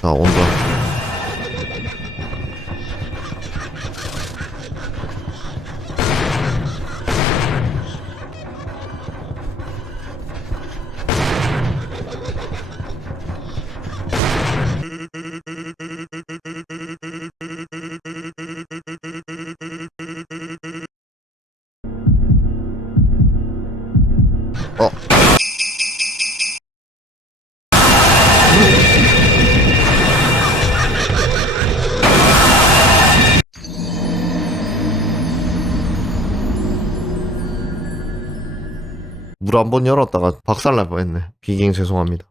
자, 온다. 어. 물 한 번 열었다가 박살날 뻔했네. 비ging 죄송합니다.